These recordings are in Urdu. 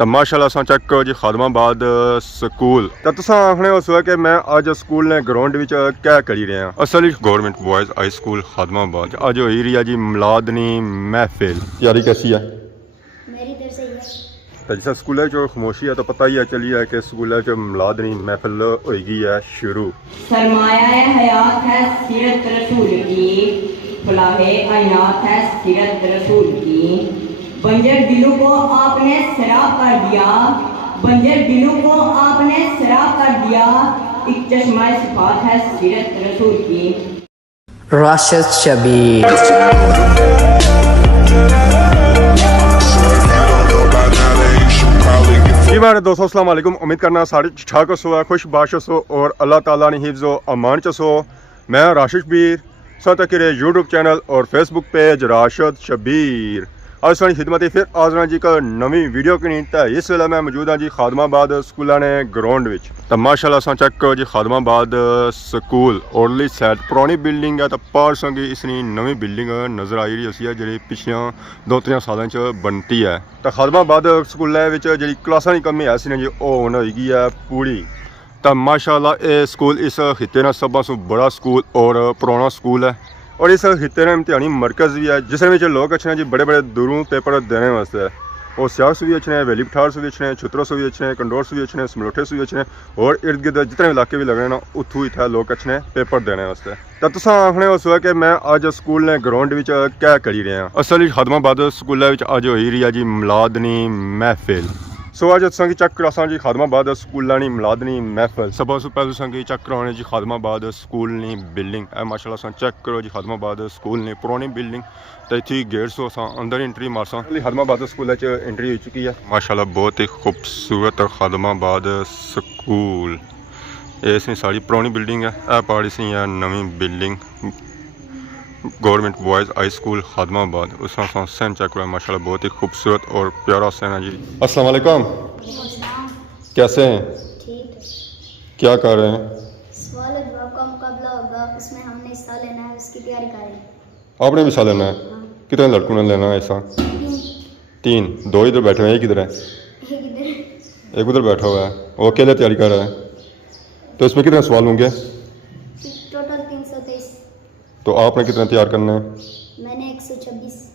تو ماشاءاللہ سا چیک کرو جی خادم آباد سکول تو تساں آکھنے ہو سو کہ میں اج سکول نے گراؤنڈ وچ کیا کری رہے ہیں اصل گورنمنٹ بوائز ہائی سکول خادم آباد اج ہوئی رہی ہے جی ملادنی محفل تیاری کیسی ہے میری طرف سے یہ تو جیسا سکول جو خاموشی ہے تو پتہ ہی ہے چلی ہے کہ سکول جو ملادنی محفل ہوئی گئی ہے شروع سرمایہ حیات ہے سیرت رسول کی فلاح کائنات ہے سیرت رسول کی بنجر دلوں کو آپ نے سیراب کر دیا بنجر دلوں کو آپ نے سیراب کر دیا ایک چشمہ صفات ہے سیرت رسول کی راشد شبیر جی میرے دوستو السلام علیکم امید کرنا سارے ٹھاک سو ہے خوش باش سو اور اللہ تعالیٰ نے حفظ و امان چسو میں راشد شبیر سو تکرے یوٹیوب چینل اور فیس بک پیج راشد شبیر آج سانی خدمت پھر آزران جی کا نوی ویڈیو کی نیند ہے اس ویلے میں موجود ہوں جی خادم آباد سکول نے گراؤنڈ وچ تو ماشاءاللہ سا چیک کرو جی خادم آباد سکول اورلی سائڈ پرانی بلڈنگ ہے تو پار سنگی اس نے نوی بلڈنگ نظر آئی رہی ہے جی پچھلیاں 2-3 سالوں چ بنتی ہے تو خادم آباد سکول جی کلاساں کی کمی ایسی نے جی وہ ہونے ہوئی گئی ہے پوری تو ماشاءاللہ یہ سکول اس خطے نے سب سے بڑا سکول اور پرانا سکول ہے اور اس خطے میں امتحانی مرکز بھی ہے جس میں لوگ اچھے ہیں جی بڑے بڑے دوروں پیپر دینے واسطے اور سیاح سے بھی اچھے ہیں ویلی پٹھار سے بھی اچھے ہیں چھتروں سے بھی اچھے ہیں کنڈور سے بھی اچھے ہیں سملوٹھے سے بھی اچھے ہیں اور ارد گرد جتنے علاقے بھی لگ رہے ہیں نا اتوں اتنے لوگ اچھے ہیں پیپر دینے واسطے تو تساں آکھنے ہو سو کہ میں اج سکول نے گراؤنڈ وچ کیا کری رہے ہیں اصل خادم آباد سکول وچ اج ہوئی رہی ہے جی ملادنی محفل سو اج سنگی چیک کراساں جی خادم آباد سکولانی ملادنی محفل سب سے پہلے سنگی چیک کرانے جی خادم آباد سکول نی بلڈنگ اے ماشاءاللہ سان چیک کرو جی خادم آباد سکول نی پرانی بلڈنگ تے تھی گیٹ سو اساں اندر انٹری مارساں خادم آباد سکول وچ انٹری ہو چکی ہے ماشاءاللہ بہت ہی خوبصورت خادم آباد سکول اس نے ساری پرانی بلڈنگ ہے اے پاڑی سی ہے نوی building government boys high school Khadimabad اس کا سین چیک کرو ماشاءاللہ بہت ہی خوبصورت اور پیارا سین ہے جی السلام علیکم کیسے ہیں ٹھیک ہے کیا کر رہے ہیں سوال دعا کا مقابلہ ہوگا اس میں ہم نے حصہ لینا ہے اس کی تیاری کر رہے ہیں آپ نے بھی حصہ لینا ہے کتنے لڑکوں نے لینا ہے ایسا 3 2 ادھر بیٹھے ہوئے ہیں ایک ادھر ہے ایک ادھر بیٹھا ہوا ہے وہ اکیلے تیاری کر رہا ہے تو اس میں کتنے سوال ہوں گے ٹوٹل 323 تو آپ نے کتنے تیار کرنے ہیں میں نے 126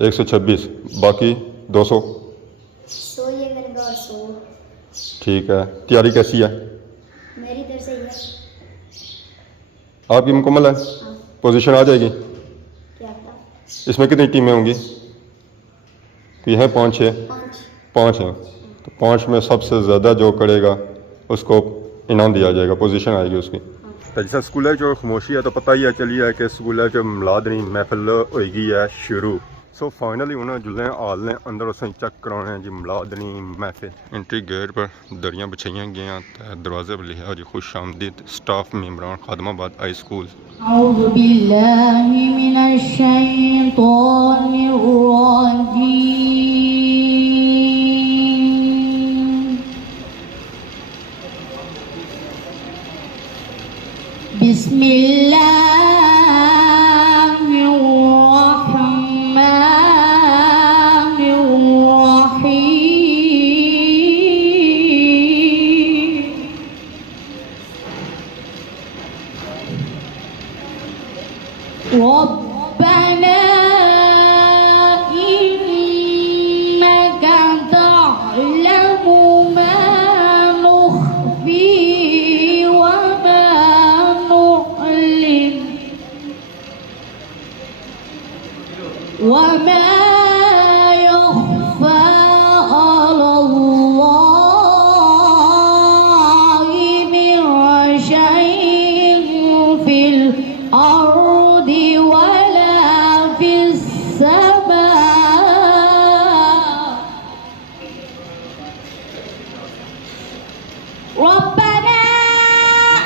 126 باقی 200 100 یہ کرے گا اور 100 ٹھیک ہے تیاری کیسی ہے میری طرف سے یہ آپ کی مکمل ہے پوزیشن آ جائے گی کیا تھا اس میں کتنی ٹیمیں ہوں گی یہ ہیں 5-6 5 ہیں تو 5 میں سب سے زیادہ جو کرے گا اس کو انعام دیا جائے گا پوزیشن آئے گی اس کی تو جیسا سکول ہے جو خاموشی ہے تو پتہ ہی ہے چلی ہے کہ سکول ہے جو ملادنی محفل ہوئی گئی ہے شروع سو فائنلی انہیں جلے آل نے اندر اسے چیک کرانے ہیں جی ملادنی محفل انٹری گیٹ پر دریاں بچھائیاں گئیں دروازے پر لکھا جی خوش آمدید اسٹاف ممبران خادم آباد ہائی سکول اعوذ باللہ من الشیطان الرجیم بسم اللہ الرحمن الرحیم ربنا إنك تعلم ما نخفي وما نعلن وما يخفى على الله من شيء في الأرض ولا في السماء ربنا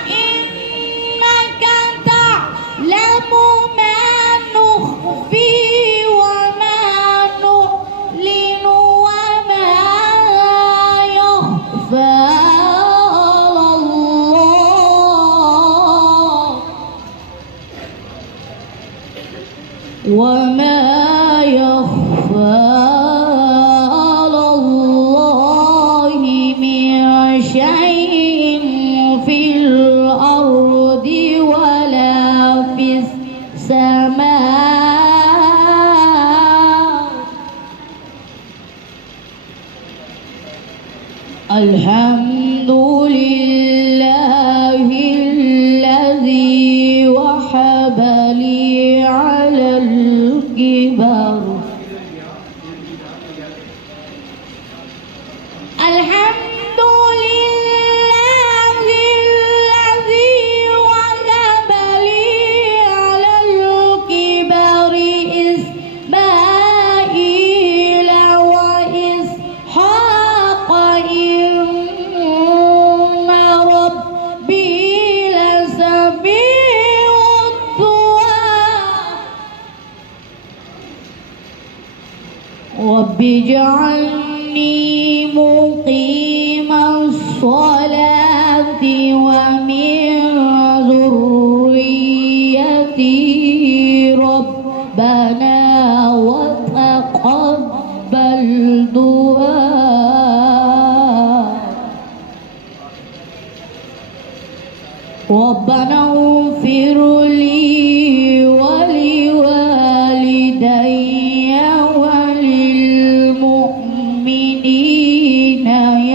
إنك تعلم ما نخفي وما نعلن وما يخفى على الله وما يخفى على الله الحمد لله الذي وهب لي على الكبر الحمد لله الذي وهب لي على الكبر إسماعيل وإسحاق إن ربي لسميع الدعاء رب اجعلني مقيم الصلاة ومن ذريتي ربنا وتقبل دعاء ربنا اغفر لي ولوالدي وللمؤمنين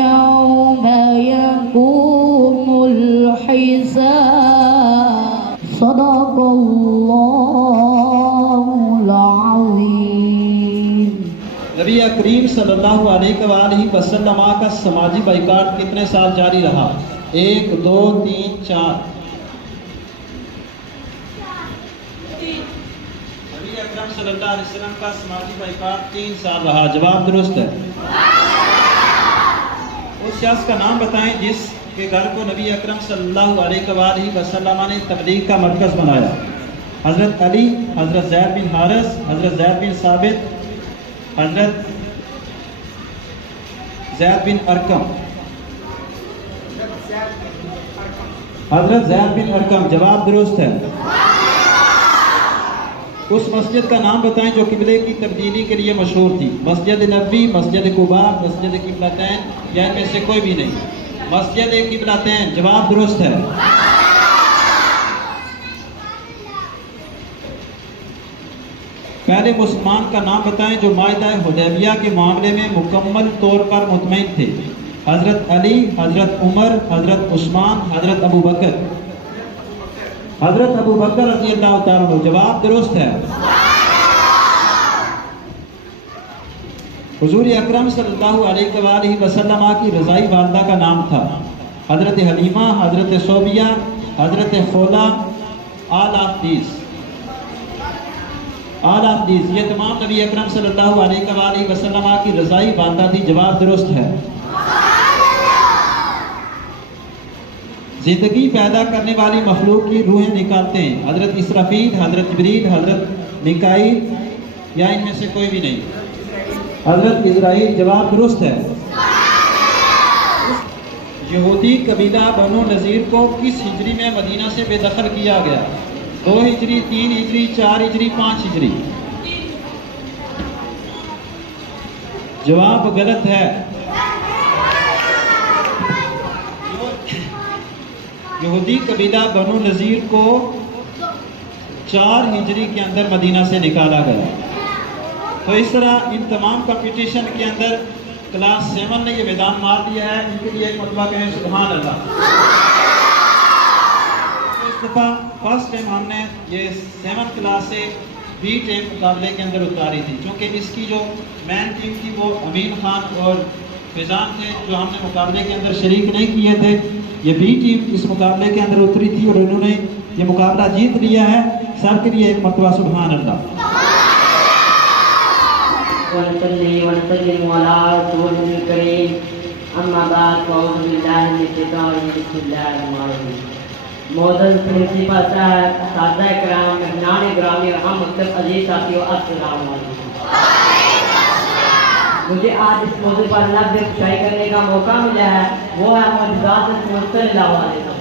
يوم يقوم الحساب صدق الله العظيم نبی کریم صلی اللہ علیہ وآلہ وسلم کا سماجی بائیکاٹ کتنے سال جاری رہا؟ 1 2 3 4 نبی اکرم صلی اللہ علیہ وسلم کا سماجی بائیکاٹ 3 سال رہا. جواب درست ہے. اس شخص کا نام بتائیں جس کے گھر کو نبی اکرم صلی اللہ علیہ وآلہ وسلم نے تبلیغ کا مرکز بنایا. حضرت علی، حضرت زید بن حارث، حضرت زید بن ثابت، حضرت زید بن ارقم. حضرت زید بن ارقم. جواب درست ہے. اس مسجد کا نام بتائیں جو قبلے کی تبدیلی کے لیے مشہور تھی. مسجد نبوی، مسجد قباء، مسجد قبلتین یا ان میں سے کوئی بھی نہیں؟ مسجد قبلتین. جواب درست ہے. پہلے مسلمان کا نام بتائیں جو معاہدہ حدیبیہ کے معاملے میں مکمل طور پر مطمئن تھے. حضرت علی، حضرت عمر، حضرت عثمان، حضرت ابو بکر. حضرت ابو بکر رضی اللہ تعالیٰ عنہ. جواب درست ہے. حضور اکرم صلی اللہ علیہ وآلہ وسلم کی رضائی والدہ کا نام تھا حضرت حلیمہ، حضرت صوبیہ، حضرت خولہ، آل آفدیس. آل آفدیس یہ تمام نبی اکرم صلی اللہ علیہ وآلہ وسلم کی رضائی والدہ تھی. جواب درست ہے. زندگی پیدا کرنے والی مخلوق کی روحیں نکالتے ہیں. حضرت اسرافیل، حضرت جبریل، حضرت میکائیل یا ان میں سے کوئی بھی نہیں؟ حضرت اسرائیل. جواب درست ہے. یہودی قبیلہ بنو نذیر کو کس ہجری میں مدینہ سے بے دخل کیا گیا؟ 2 ہجری، 3 ہجری، 4 ہجری، 5 ہجری؟ جواب غلط ہے. یہودی قبیلہ بنو نذیر کو 4 ہجری کے اندر مدینہ سے نکالا گیا. تو اس طرح ان تمام کمپٹیشن کے اندر کلاس 7 نے یہ میدان مار دیا ہے. ان کے لیے ایک مرتبہ کہیں سبحان اللہ. اس دفعہ فرسٹ ٹائم ہم نے یہ 7 کلاس سے بی ٹیم مقابلے کے اندر اتاری تھی. چونکہ اس کی جو مین ٹیم تھی وہ امین خان اور فیضان تھے جو ہم نے مقابلے کے اندر شریک نہیں کیے تھے. یہ بی ٹیم اس مقابلے کے اندر اتری تھی اور انہوں نے یہ مقابلہ جیت لیا ہے. سب کے لیے ایک مرتبہ سبحان اللہ. ونصلي ونسلم على رسوله الكريم اما بعد فاعوذ بالله من الشيطان الرجيم بسم الله الرحمن الرحيم. معزز پرنسپل صاحب، اساتذہ کرام، مہمان گرامی اور ہم مکتب عزیز ساتھیوں، السلام علیکم. مجھے آج اس موضوع پر لفظ کشائی کرنے کا موقع ملا ہے، وہ ہے معجزات رسول صلی اللہ علیہ وسلم.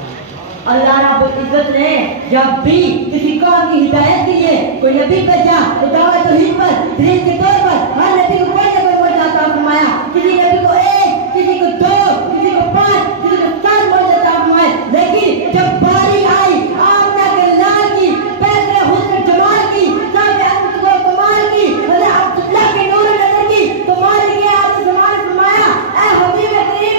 اللہ رب العزت نے جب بھی کسی قوم کی ہدایت کے لیے کوئی نبی بھیجا تو دعوت توحید پر دلیل کے طور پر ہر نبی کو کوئی نہ کوئی معجزہ عطا فرمایا. کسی نبی کو 1، کسی کو 2، کسی کو 5، کسی کو 4 معجزے عطا فرمائے. لیکن جب باری آئی آمنہ کے لال کی، پیدر حسن جمال کی، صاحب انت کو کمال کی، حضرت عبداللہ کے نور نظر کی، تو مالک عالم زمان فرمایا اے حبیب کریم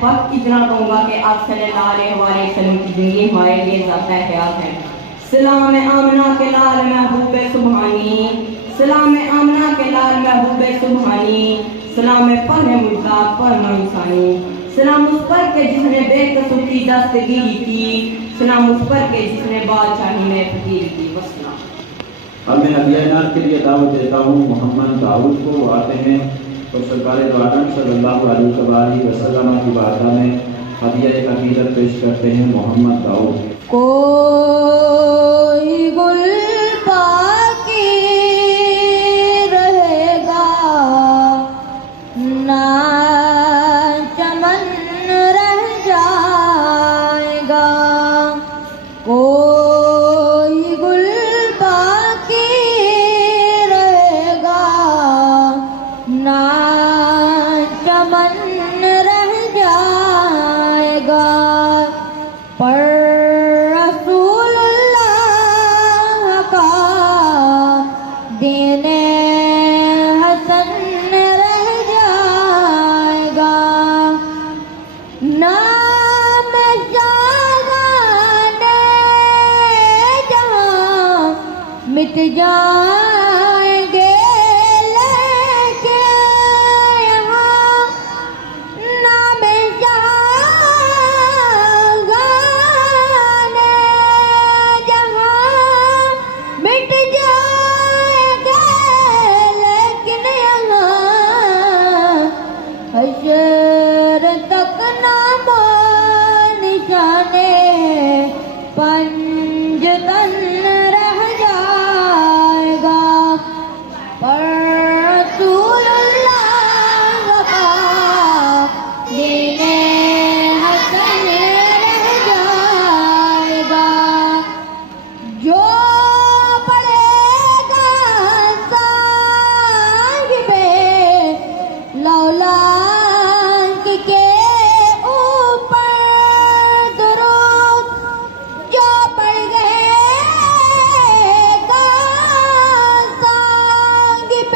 فقط اتنا کہوں گا کہ آپ صلی اللہ علیہ وسلم کی زندگی ہمارے لیے ذاتہ حیات ہے. سلام آمنہ کے لال محبوب سبحانی، سلام آمنہ کے لال محبوب سبحانی، سلام پر مجدہ پر انسانی، سلام اس پر کے جس نے بے قصور کی دستگیری کی، سلام اس پر کے جس نے بادشاہی میں فقیر کی. وسلام. اب میں ہدیہ نات کے لیے دعوت دیتا ہوں محمد داؤد کو. وہ آتے ہیں تو سرکار دو عالم صلی اللہ علیہ وسلم کی بارگاہ میں ہدیہ عقیدت پیش کرتے ہیں. محمد داؤد. کوئی گل باقی رہے گا نہ چمن رہ جائے گا، کوئی گل باقی رہے گا نہ چمن رہ جائے گا، پر رسول اللہ کا دین حسن رہ جائے گا. نام جانے جہاں مٹ جائیں گے، لیکن یہاں نام جانے جہاں مٹ جائیں گے، لیکن یہاں حشر تک نام و نشانے پنجتن رہ جائے گا، پر رسول اللہ کا دین حسن رہ جائے گا. جو پڑھے گا صاحب لولانک کے اوپر درود، جو پڑھ گئے گا صاحب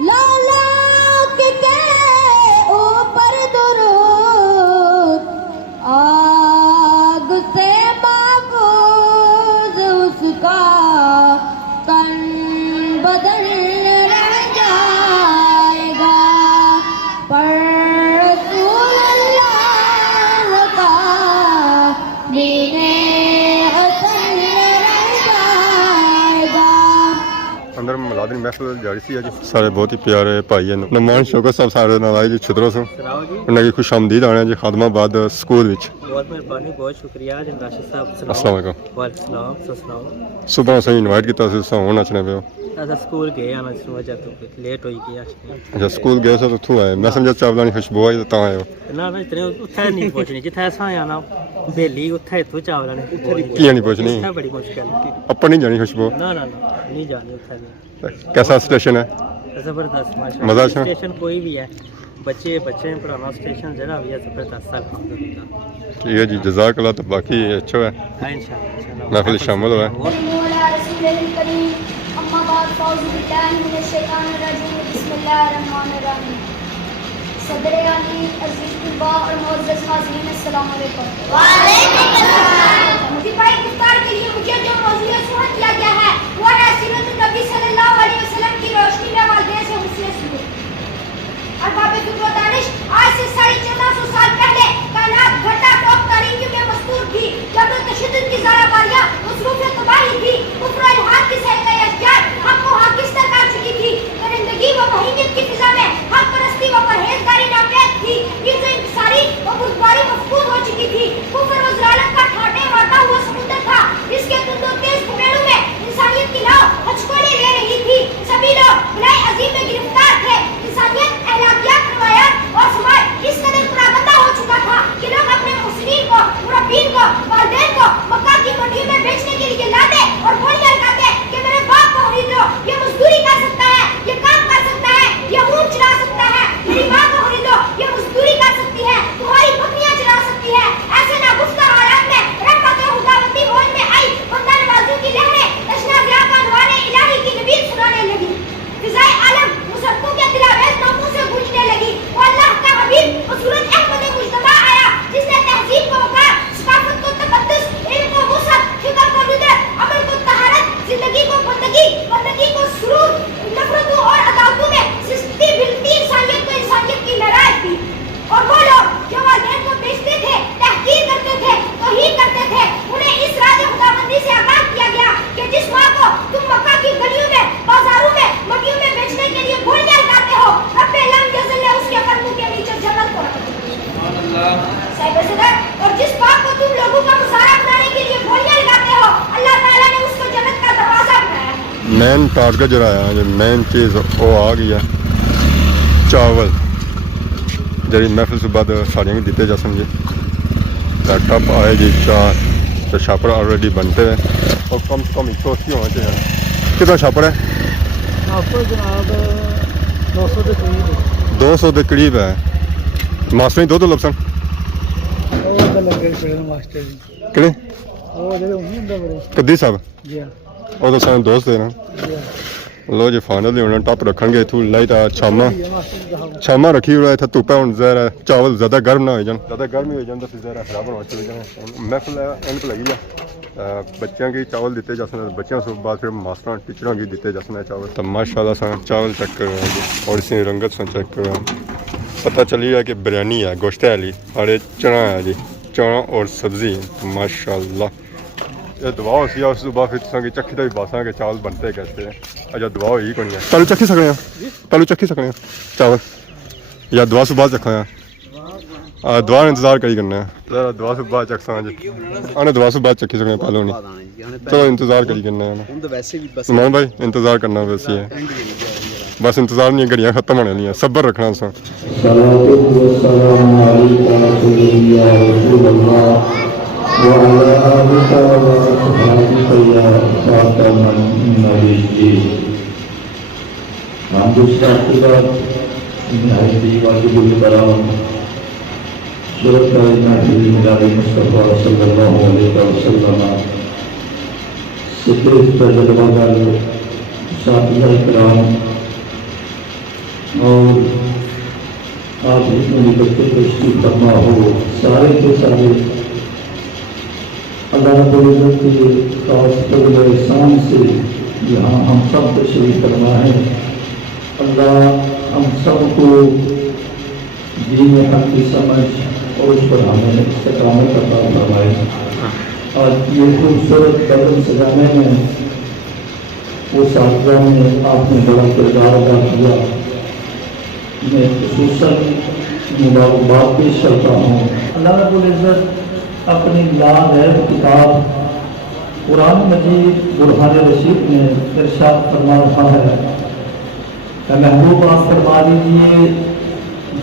لولانک کے اوپر درود، آگ سے محفوظ اس کا تن بدن رہ جائے گا، پر رسول اللہ کا دین حسن رہ جائے گا. اندر ملادن محفل جاری سی ہے جی. سارے بہت ہی پیارے بھائی ہیں. نمان شوکت صاحب سارے نال آئے جی چھدروں سے. انہاں کی خوش آمدید آنے جی خادم آباد سکول وچ. بہت مہربانی، بہت شکریہ جناب راشد صاحب. السلام علیکم. وعلیکم السلام. السلام. صبح سے انوائٹ کیتا سی سو ہونا چنے پے. اچھا سکول گئے ہاں، میں وجہ تو لیٹ ہوئی گئی. اچھا سکول گئے سو تو تھو آئے. میں سمجھا چاولاں دی خوشبو آئی تو تاں آئے ہو. نہ نہ اتنے اتھے نہیں پہنچنی جتھے اساں آنا بیلی اتھے تو چاولا نہیں کی نہیں پہنچنی؟ بڑی مشکل ہے. اپر نہیں جانی خوشبو. نہ نہ نہ نہیں جانی اتھے نہیں. کیسا اسٹیشن ہے؟ زبردست ماشاء مزہ اللہ. اچھا؟ اسٹیشن کوئی بھی ہے، بچے پڑھانا اسٹیشن جڑا بھی ہے زبردست. الحمدللہ. ٹھیک ہے جی جزاک اللہ. تو باقی اچھا ہے ہاں انشاءاللہ محفل شامل ہوا ہے. مولا رسول الکریم اما بعد فاعوذ باللہ من الشیطان الرجیم بسم اللہ الرحمن الرحیم. صدر علی عزیز طلباء اور معزز حاضرین السلام علیکم. وعلیکم السلام. دفاعی گفتار کے لیے مجھے جو موضوع سوال کیا گیا ہے وہ ہے سیرت النبی صلی اللہ علیہ وسلم کی روشنی میں والدین سے حسن سلوک. ارباب فکر و دانش، آج سے 1450 سال پہلے کائنات گھٹا ٹوپ تاریکیوں میں مستور تھی. جب تشدد کی زارہ باریاں مصروف تباہی تھی، کفر و الحاد کی سہتے اشجار حق کو حاکستر کر چکی تھی. درندگی و بہیمیت کی فضا میں حق پرستی و پرہیزگاری ناپید تھی. عز و انکساری و بردباری مفقود ہو چکی تھی. کفر و ضلالت کا ٹھاٹے مارتا ہوا سمندر تھا. اس کے تند و تیز پھپیڑوں میں انسانیت کی ناؤ ہچکولے لے رہی تھی. سبھی لوگ بلائے عظیم میں گرفتار تھے. انسانیت، اخلاقیات، روایات اور سماج اس قدر پرابندہ ہو چکا تھا کہ لوگ اپنے محسنین کو، مربین کو، والدین کو مکہ کی منڈیوں میں بیچنے کے لیے لاتے اور بولیاں لگاتے کہ میرے باپ کو خرید لو، یہ مزدوری کر سکتا ہے، یہ کام کر سکتا ہے، یہ اونٹ چلا سکتا ہے. میری ماں کو خرید لو، یہ مزدوری کر سکتی ہے، تمہاری بکریاں چلا سکتی ہے. ایسے نہ گفتگو مین ٹارگٹ جڑا ہے جو مین چیز وہ آ گئی ہے چاول جی محفل سے بعد ساڑیاں بھی دیتے جا سن جی ٹپ آئے جی چار تو چھاپڑ آلریڈی بنتے ہیں اور کم سے کم 180 ہونا چاہیے. کتنا چھاپڑ ہے؟ جناب 200 کے قریب 200 کے قریب ہے. ماسٹر دو لگ سن کہڑے کدی صاحب وہ تو سارے دوست ہے نا. لو جی فائنل ہونا ٹپ رکھن گے اتوں لائی تو شاما رکھی ہوا اتنے دھوپ ہوں زہر چاول زیادہ گرم نہ ہو جان زیادہ گرم ہو جان تو زہر خراب ہونا چاہیے. محفل اینک لگی ہے بچیاں کی چاول دیتے جا سن بچیاں سے بعد پھر ماسٹر ٹیچراں کی دیتے جا سن چاول. تو ماشاء اللہ سن چاول چیک کرو اور اسی رنگت سن چیک کرو پتہ چلی ہے کہ بریانی ہے گوشت والی اور چنا ہے جی چنا اور سبزی ماشاء اللہ. یہ دعا ہوتی ہے اس بعد پھر تصاں کی چکھی تو بھی باساں کہ چاول بنتے کیسے ہیں. اچھا دعا ہوئی کون ہے پہلو چکھی سکنے ہیں پہلو چکھی سکنے ہیں چاول یا دعا سے بعد چکھا ہے دعا انتظار کری کرنا ہے ذرا دعا سے بعد چکھ سکاں جی انہیں دعا سے بعد چکھی سکنے پہلو نہیں. چلو انتظار کری کرنا ہے مان بھائی انتظار کرنا ویسے ہے بس انتظار نہیں گھڑیاں ختم ہونے نہیں صبر رکھنا سا. اور آپ جتنے بچے تشریف فرما ہو سارے کے سارے اللہ رب العزت کے خاص فضل و احسان سے یہاں ہم سب تشریف فرما ہے. اللہ ہم سب کو دین حق کی سمجھ اور اس پر ہمیں استقامت عطا فرمائے. آج یہ خوبصورت قدم سجانے میں وہ ساتھیہ میں آپ نے بڑا کردار ادا کیا. میں خصوصاً مبارکباد پیش کرتا ہوں. اللہ رب العزت اپنی لامحدود کتاب قرآن مجید برہان رشید میں ارشاد فرما رہا ہے کہ محبوب آپ فرما دیجیے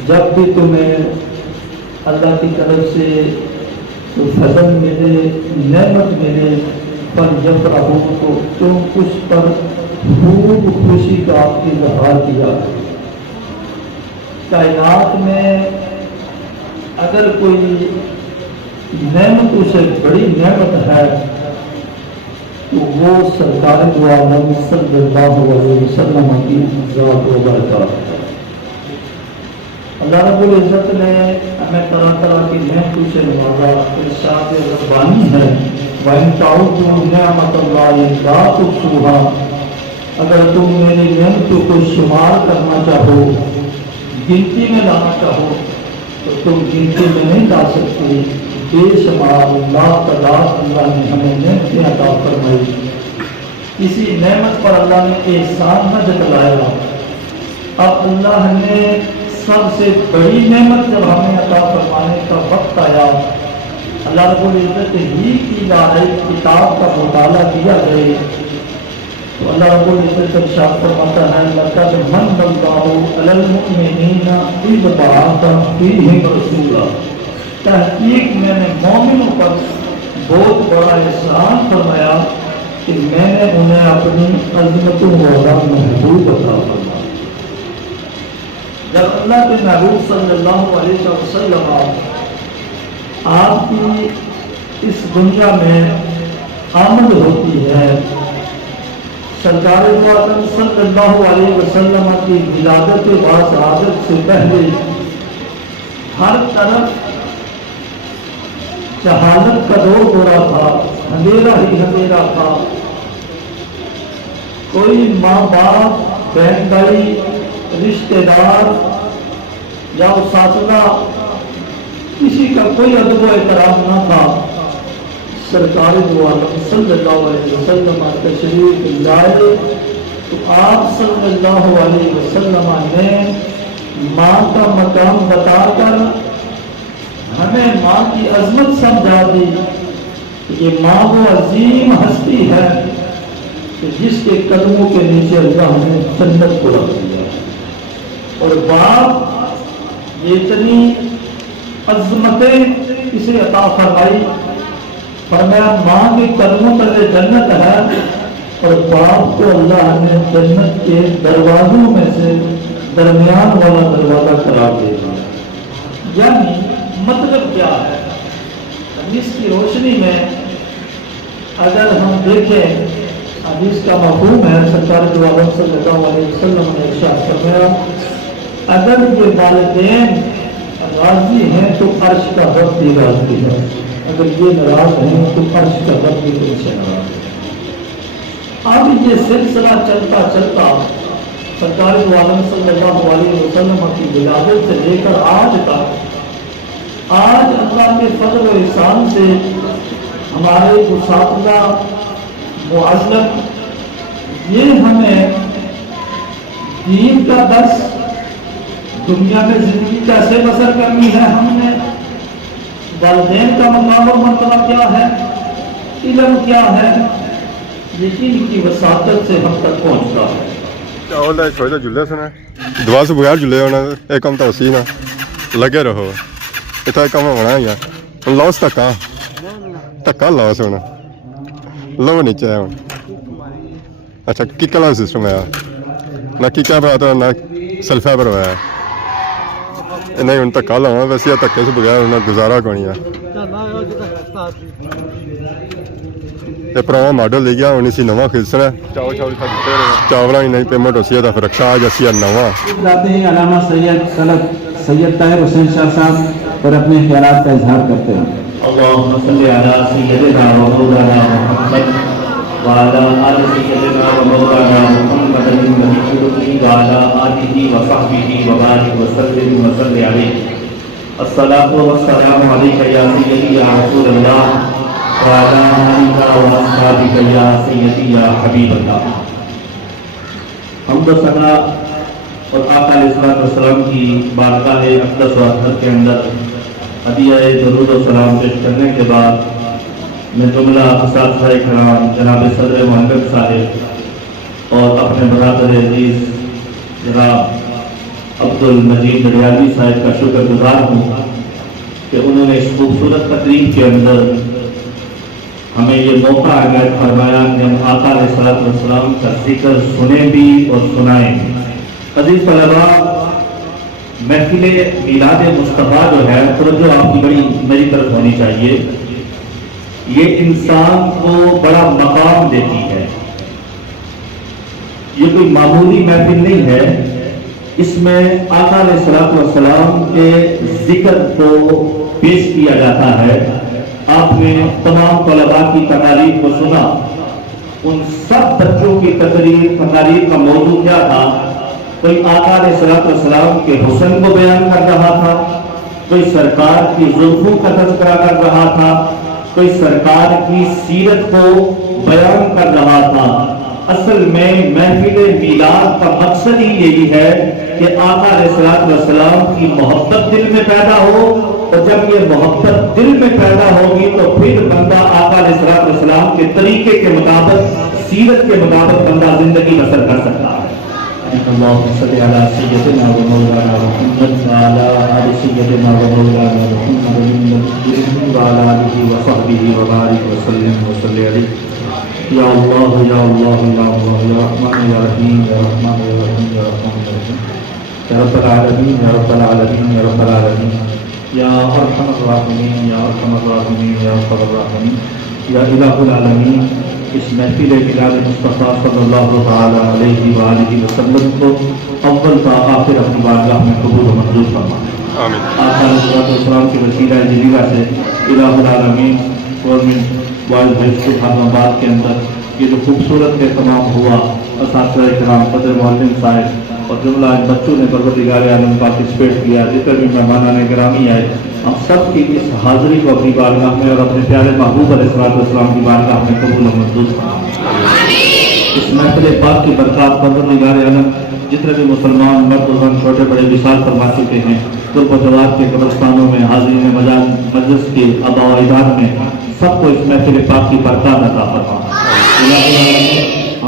جب بھی تمہیں اللہ کی طرف سے فضل ملے نعمت ملے پر جب رہو تو تم اس پر خوب خوشی کا اظہار کیا. کائنات میں اگر کوئی نعمت سے بڑی نعمت ہے تو وہ سرکار دو عالم صلی اللہ علیہ وسلم کی ذات و برکات. اللہ رب العزت نے ہمیں طرح طرح کی نعمتوں سے نوازا. ارشاد ربانی ہے وَإِن تَعُدُّوا نِعْمَتَ اللَّهِ لَا تُحْصُوهَا. اگر تم میری نعمتوں کو شمار کرنا چاہو گنتی میں لانا چاہو تو تم گنتی میں نہیں لا سکتی. بے شمار لا تعداد اللہ نے ہمیں نعمتیں عطا فرمائی. کسی نعمت پر اللہ نے احسان نہ جتلایا. اب اللہ نے سب سے بڑی نعمت جب ہمیں عطا فرمانے کا وقت آیا اللہ رب العزت ہی کی لائق کتاب کا مطالعہ کیا جائے تو اللہ رب العزت ارشاد فرماتا ہے لقد من اللہ علی المؤمنین اذ بعث فیہم رسولا. تحقیق میں نے مومنوں پر بہت بڑا احسان فرمایا کہ میں نے انہیں اپنی عظمتوں والا محبوب عطا فرمایا. جب اللہ کے محبوب صلی اللہ علیہ وسلم آپ کی اس دنیا میں آمد ہوتی ہے سرکار دو عالم صلی اللہ علیہ وسلم کی ولادت باصعادت سے پہلے ہر طرف جہالت کا دور ہو رہا تھا. اندھیرا ہی اندھیرا تھا. کوئی ماں باپ بہن بھائی رشتہ دار یا اساتذہ کسی کا کوئی ادب و احترام نہ تھا. سرکار دو عالم صلی اللہ علیہ وسلم تشریف لائے تو آپ صلی اللہ علیہ وسلم نے ماں کا مقام بتا کر ہمیں ماں کی عظمت سمجھا دی. یہ ماں وہ عظیم ہستی ہے کہ جس کے قدموں کے نیچے اللہ نے جنت کو رکھ دیا اور باپ یہ اتنی عظمتیں اسے عطا فرمائی، فرمایا ماں کے قدموں تلے جنت ہے اور باپ کو اللہ نے جنت کے دروازوں میں سے درمیان والا دروازہ قرار دے دیا۔ یعنی مطلب کیا ہے؟ حدیث کی روشنی میں اگر ہم دیکھیں، حدیث کا مفہوم ہے، سرکار دو عالم صلی اللہ علیہ وسلم نے ارشاد فرمایا اگر یہ والدین راضی ہیں تو عرش کا رب بھی راضی ہے، اگر یہ ناراض ہیں تو عرش کا رب بھی ان سے ناراض ہے۔ اب یہ سلسلہ چلتا چلتا سرکار دو عالم صلی اللہ علیہ وسلم کی ولادت سے لے کر آج تک، آج اللہ کے فضل و احسان سے ہمارے اساتذہ معلم یہ ہمیں دین کا درس، دنیا میں زندگی کیسے بسر کرنی ہے، ہم نے والدین کا مقام اور مرتبہ کیا ہے، علم کیا ہے، یقین کی وساطت سے ہم تک پہنچتا ہے۔ چھوٹا چھوٹا جھولے سنا دعا سے بغیر جھولے ہونا ایک کم تو اسی نا لگے رہو اتنا کم ہونا ہی ہے لاس تکا لاس ہونا لو نیچے ہے اچھا کک والا سسٹم ہے نہ ککا پر آتا نہ سلفا پر ہوا ہے نہیں ہوں دکا لاؤں ویسے دکے سے بغیر انہیں گزارا کونی ہے یہ پرانا ماڈل لے گیا انہیں سی نواں خرچنا چاول ہی نہیں پیمنٹ ہوتی ہے تو پھر رکشا آ جاتی ہے نواں جاتے ہیں علامہ سید طاہر حسین شاہ صاحب اور اپنے خیالات کا اظہار کرتے ہیں۔ اللہم صلی علی سیدنا و مولانا محمد وعلی آل سیدنا و مولانا محمد المجید وعلی آلہ و صحبہ وبارک وسلم وصلی علیہ الصلاۃ والسلام علیک یا سیدی یا رسول اللہ وعلی آلہ و اصحابہ یا سیدی یا حبیب اللہ۔ حمد و ثنا اور آقا علیہ السلام کی بارگاہ اقدس و اطہر کے اندر ہدیہ درود و سلام پیش کرنے کے بعد میں جملہ اساتذہ کرام جناب صدر محمد صاحب اور اپنے برادر عزیز جناب عبد المجید ریاضی صاحب کا شکر گزار ہوں کہ انہوں نے اس خوبصورت تقریب کے اندر ہمیں یہ موقع عنایت فرمایا کہ ہم آقا علیہ السلام کا ذکر سنیں بھی اور سنائیں بھی۔ عزیز طلباء، محفل میلاد مصطفیٰ جو ہے توجہ آپ کی بڑی میری طرف ہونی چاہیے، یہ انسان کو بڑا مقام دیتی ہے۔ یہ کوئی معمولی محفل نہیں ہے، اس میں آقا علیہ السلام کے ذکر کو پیش کیا جاتا ہے۔ آپ نے تمام طلباء کی تقاریر کو سنا، ان سب بچوں کی تقاریر کا موضوع کیا تھا؟ کوئی آقا علیہ السلام کے حسن کو بیان کر رہا تھا، کوئی سرکار کی زلفوں کا تذکرہ کر رہا تھا، کوئی سرکار کی سیرت کو بیان کر رہا تھا۔ اصل میں محفل میلاد کا مقصد ہی یہی ہے کہ آقا علیہ السلام کی محبت دل میں پیدا ہو، اور جب یہ محبت دل میں پیدا ہوگی تو پھر بندہ آقا علیہ السلام کے طریقے کے مطابق، سیرت کے مطابق بندہ زندگی بسر کر سکتا ہے۔ اللہم صلی علی سیدنا و مولانا محمد وعلی آل سیدنا و مولانا محمد وعلی آلہ و صحبہ وبارک وسلم وصلی علیہ۔ یا اللہ یا اللہ یا اللہ یا رحمان یا رحیم یا رحمان یا رحیم یا رحمان یا رحیم یا رب العالمین یا رب العالمین یا رب العالمین یا ارحم الراحمین یا ارحم الراحمین یا ارحم الراحمین یا الہ العالمین۔ اس محفل میلاد مصطفیٰ صلی اللہ تعالی علیہ وآلہ وسلم کو اول تا آخر اپنی بارگاہ میں قبول و منظور فرما۔ آمین۔ آقا علیہ السلام کی وسیلہ جلیلہ سے الہ العالمین گورنمنٹ وائز ہائی اسکول حرمآباد کے اندر یہ جو خوبصورت اہتمام ہوا، اساتذہ کرام، صدر معلم صاحب اور جملہ بچوں نے پروردگار عالم پارٹیسپیٹ کیا، جتنے بھی مہمانان گرامی آئے، ہم سب کی اس حاضری کو اپنی بارگاہ میں اور اپنے پیارے محبوب علیہ السلام کی بارگاہ میں قبول و منظور فرما۔ اس محفل پاک کی برکات پروردگار عالم جتنے بھی مسلمان مرد و زن چھوٹے بڑے وصال فرما چکے ہیں، قرب و جوار کے قبرستانوں میں، حاضرین مجلس کے آباء و اجداد میں، سب کو اس محفل پاک کی برکات عطا فرما۔